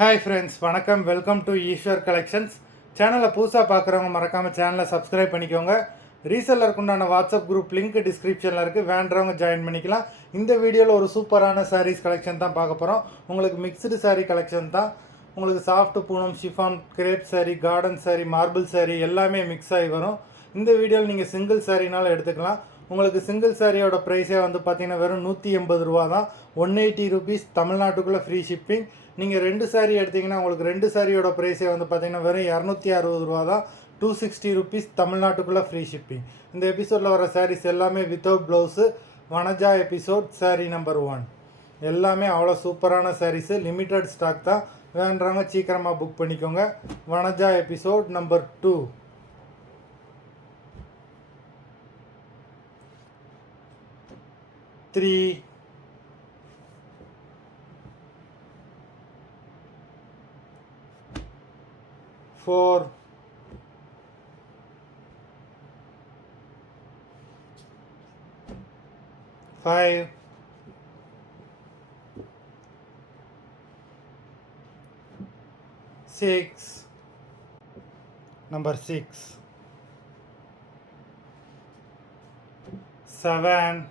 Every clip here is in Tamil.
ஹாய் ஃப்ரெண்ட்ஸ், வணக்கம். Welcome to Eswar collections. சேனலை புதுசாக பார்க்குறவங்க மறக்காமல் சேனலை சப்ஸ்கிரைப் பண்ணிக்கோங்க. ரீசெல்லருக்கு உண்டான வாட்ஸ்அப் குரூப் லிங்க் டிஸ்கிரிப்ஷனில் இருக்குது, வேண்டுறவங்க ஜாயின் பண்ணிக்கலாம். இந்த வீடியோவில் ஒரு சூப்பரான சாரீஸ் கலெக்ஷன் தான் பார்க்க போகிறோம். உங்களுக்கு மிக்ஸ்டு சாரீ கலெக்ஷன் தான். உங்களுக்கு soft Poonam, chiffon, crepe sari, cotton sari, marble sari எல்லாமே மிக்ஸ் ஆகி வரும். இந்த வீடியோவில் நீங்கள் சிங்கிள் சாரீனாலும் எடுத்துக்கலாம். உங்களுக்கு சிங்கிள் சாரியோட ப்ரைஸே வந்து பார்த்தீங்கன்னா வெறும் 180 ரூபா தான். 180 ருபீஸ், தமிழ்நாட்டுக்குள்ளே ஃப்ரீ ஷிப்பிங். நீங்கள் 2 சாரீ எடுத்திங்கன்னா உங்களுக்கு 2 சாரியோட ப்ரைஸே வந்து பார்த்தீங்கன்னா வெறும் 260 ரூபா தான். 260 ருபீஸ், தமிழ்நாட்டுக்குள்ளே ஃப்ரீ ஷிப்பிங். இந்த எபிசோடில் வர சாரீஸ் எல்லாமே without blouse. Vanaja episode sari number 1 எல்லாமே அவ்வளோ சூப்பரான சாரீஸு. லிமிட்டட் ஸ்டாக் தான், வேண்டுறவங்க சீக்கிரமாக புக் பண்ணிக்கோங்க. Vanaja episode number 2. 3, 4, 5, 6, number 6, 7,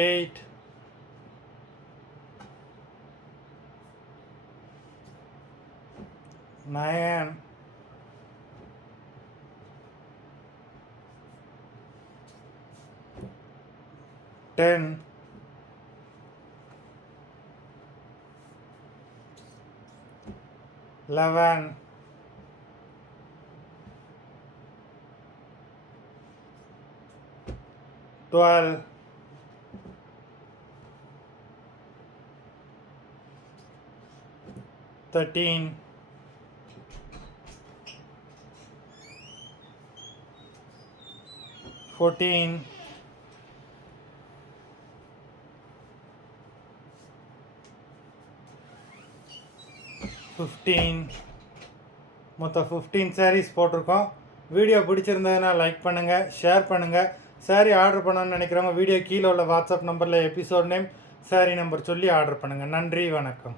8, 9, 10, 11, 12, 13, 14, 15. மொத்தம் 15 சாரீஸ் போட்டிருக்கோம். வீடியோ பிடிச்சிருந்ததுன்னா லைக் பண்ணுங்கள், ஷேர் பண்ணுங்கள். சாரீ ஆர்டர் பண்ணணும்னு நினைக்கிறவங்க வீடியோ கீழே உள்ள வாட்ஸ்அப் நம்பரில் எபிசோட் நேம், சாரீ நம்பர் சொல்லி ஆர்டர் பண்ணுங்கள். நன்றி, வணக்கம்.